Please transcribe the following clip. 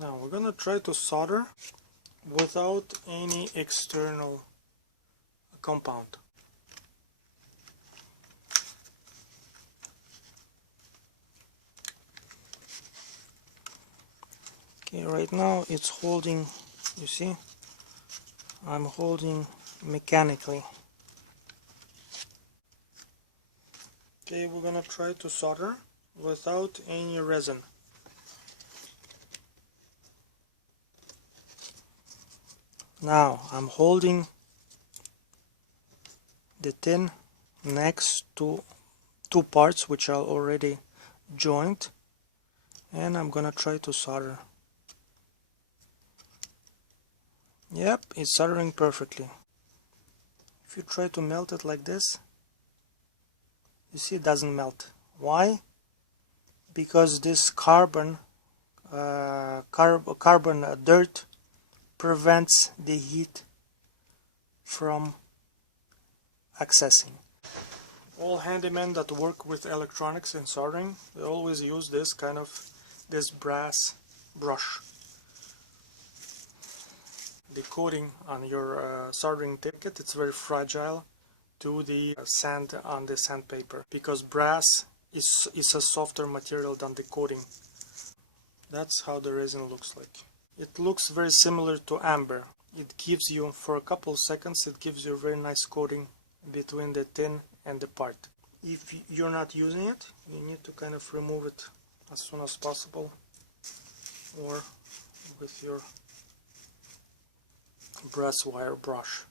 Now we're gonna try to solder without any external compound. Okay, right now it's holding, you see, I'm holding mechanically. Okay, we're gonna try to solder without any resin. Now I'm holding the tin next to two parts which are already joined, and I'm gonna try to solder. Yep, it's soldering perfectly. If you try to melt it like this, you see it doesn't melt. Why? Because this carbon dirt prevents the heat from accessing. All handymen that work with electronics and soldering, they always use this brass brush. The coating on your soldering ticket, it's very fragile to the sand on the sandpaper, because brass is a softer material than the coating. That's how the resin looks like. It looks very similar to amber. It gives you, for a couple seconds, it gives you a very nice coating between the tin and the part. If you're not using it, you need to kind of remove it as soon as possible, or with your brass wire brush.